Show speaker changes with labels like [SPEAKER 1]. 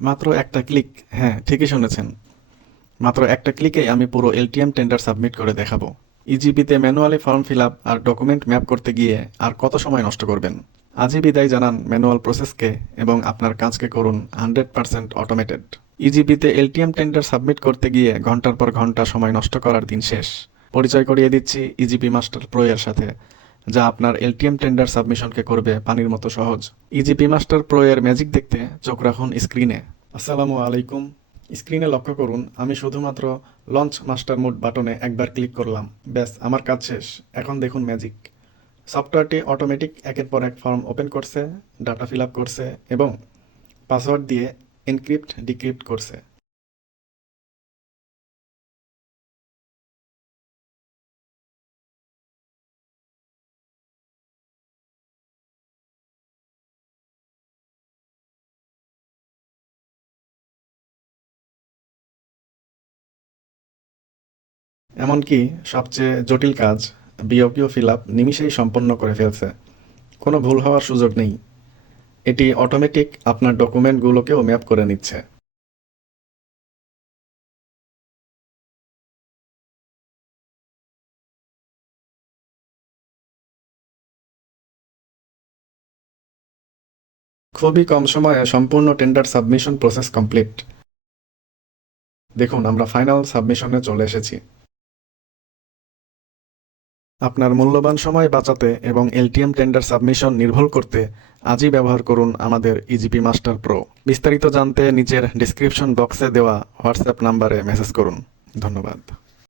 [SPEAKER 1] মাত্র একটা ক্লিক হ্যাঁ ঠিকই শুনেছেন। মাত্র একটা ক্লিকেই আমি পুরো এলটিএম টেন্ডার সাবমিট করে দেখাবো। ইজিপিতে ম্যানুয়ালি ফর্ম ফিল আপ আর ডকুমেন্ট ম্যাপ করতে গিয়ে আর কত সময় নষ্ট করবেন? আজই বিদায় জানান ম্যানুয়াল প্রসেসকে এবং আপনার কাজকে করুন হান্ড্রেড পার্সেন্ট অটোমেটেড ইজিপিতে এলটিএম টেন্ডার সাবমিট করতে গিয়ে ঘণ্টার পর ঘণ্টা সময় নষ্ট করার দিন শেষ। পরিচয় করিয়ে দিচ্ছি ইজিপি মাস্টার প্রো এর সাথে। যা আপনার এলটিএম টেন্ডার সাবমিশনকে করবে পানির মতো সহজ। ইজিপি মাস্টার প্রো এর ম্যাজিক দেখতে চোখ রাখুন স্ক্রিনে আসসালামু আলাইকুম। স্ক্রিনে লক্ষ্য করুন, আমি শুধুমাত্র লঞ্চ মাস্টার মোড বাটনে একবার ক্লিক করলাম। ব্যাস, আমার কাজ শেষ। এখন দেখুন ম্যাজিক সফটওয়্যারটি অটোমেটিক একের পর এক ফর্ম ওপেন করছে ডাটা ফিল আপ করছে এবং পাসওয়ার্ড দিয়ে এনক্রিপ্ট ডিক্রিপ্ট করছে। এমনকি সবচেয়ে জটিল কাজ বিওপিও ফিল আপ নিমিষেই সম্পন্ন করে ফেলছে। কোনো ভুল হওয়ার সুযোগ নেই। এটি অটোমেটিক আপনার ডকুমেন্টগুলোকেও ম্যাপ করে নিচ্ছে। খুবই কম সময়ে সম্পূর্ণ টেন্ডার সাবমিশন প্রসেস কমপ্লিট। দেখুন, আমরা ফাইনাল সাবমিশনে চলে এসেছি। আপনার মূল্যবান সময় বাঁচাতে এবং এলটিএম টেন্ডার সাবমিশন নির্ভুল করতে আজই ব্যবহার করুন আমাদের ইজিপি মাস্টার প্রো বিস্তারিত জানতে নিচের ডিসক্রিপশন বক্সে দেওয়া হোয়াটসঅ্যাপ নাম্বারে মেসেজ করুন। ধন্যবাদ।